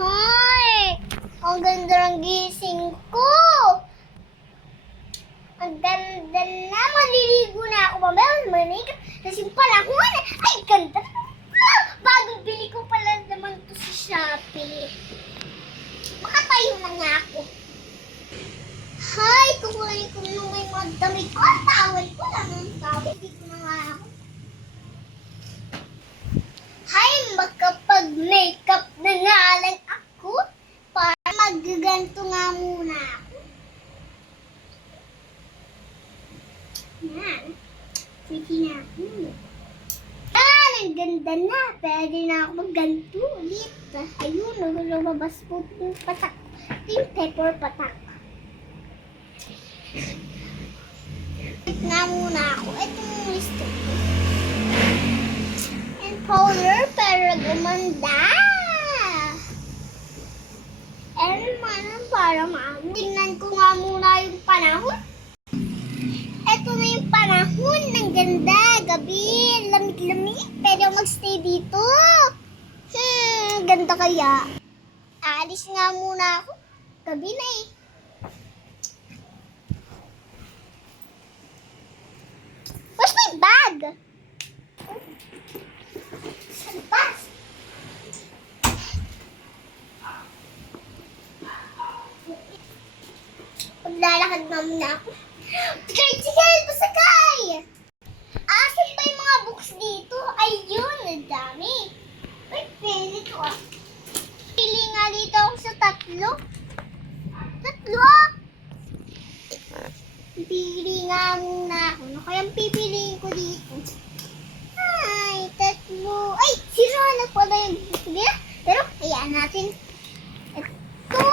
Hoy! Ang ganda ng gising ko! Ang ganda na! Maliligo na ako mamaya. Manikap. Kasi yung panahon. Ay, ganda! Bagong bili ko pala naman to sa Shopee. Makatayo na nga ako. Hay! Kukunin ko yung mga damit ko. Ang tawal ko lang ang tawal. Hindi ko na nga ako. Hay! Makapag-makeup na nga lang ako. Para magaganto nga muna ako. Yan. Pretty na ako. Ang ganda na. Pwede na ako magganto ulit. Ayun, lumabas po yung patak. Yung pepper patak. Na muna ako. Itong listo ko. And powder para gumanda. And man, para maamo. Tingnan ko nga muna yung panahon. Ito na yung panahon. Ang ganda. Gabi. Lamig-lamig. Pwede ako magstay dito. Ganda kaya. Aalis nga muna ako. Gabi na eh. Where's my bag? Sa bus. Maglalakad na muna ako. Tricycle! Pasakay! Asan ba yung mga books dito? Ayun! Ang dami. Ay, pili ko ah. Pili nga dito ako sa tatlo. Tatlo? Pili nga muna ako. Ano kayang pipiliin ko dito? Ay, tatlo. Ay, sira na pala yung book nila. Pero, hayaan natin. Ito.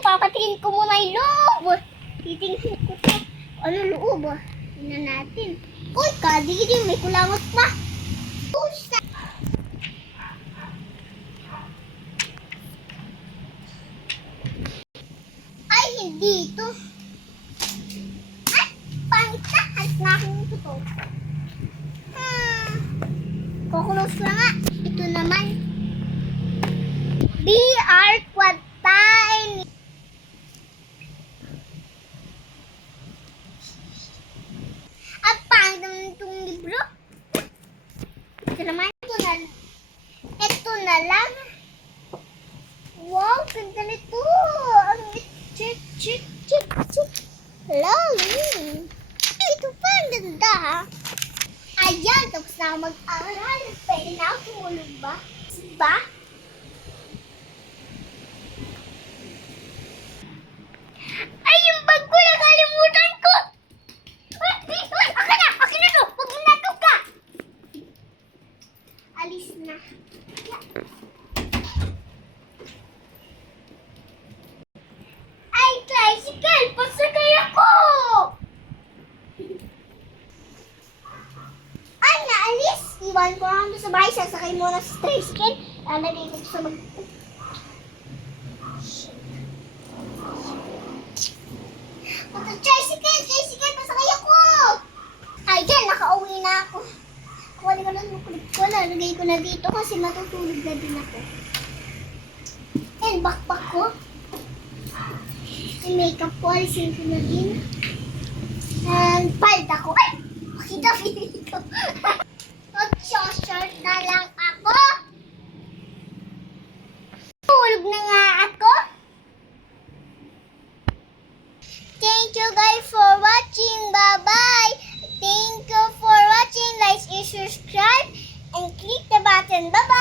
Papatingin ko muna yung loob. Titingin ko to. Ano loob? Tingnan natin. Uy, kadigin. May kulangot pa. Pusa. Ay, hindi ito. Ay, pangit na. Halit na akong ito. Kukulos ko na nga. Ito naman. BR Quadtime. Ang pangit naman itong libro. Ito naman. Ito na lang. Wow, ganda nito. Ang check. Hello. Ito pa, ang ganda ha. Ayan, tapos na ako mag-aral. Pwede na ako tumulog ba? Ba? Ay, yung bag ko, nakalimutan ko! Akin na to! Huwag mo nagaw ka! Alis na. Ay, tricycle! Pasakay ako! Ay, naalis! Iwan ko lang doon sa bahay. Sasakay muna sa tricycle. Lalagay ko sa mag... Tricycle! Pasakay ako! Ay, dyan! Nakauwi na ako. Kukunin ko lang yung kulit ko. Lalagay ko na dito kasi matutulog na din ako. And backpack ko. Yung makeup ko, alisin ko na din. And palda ko. Ay! Makita feeling ko. Mag-short na lang ako. Tulog na nga ako. Thank you guys for watching. Bye-bye. Thank you for watching. Like and subscribe and click the button. Bye-bye.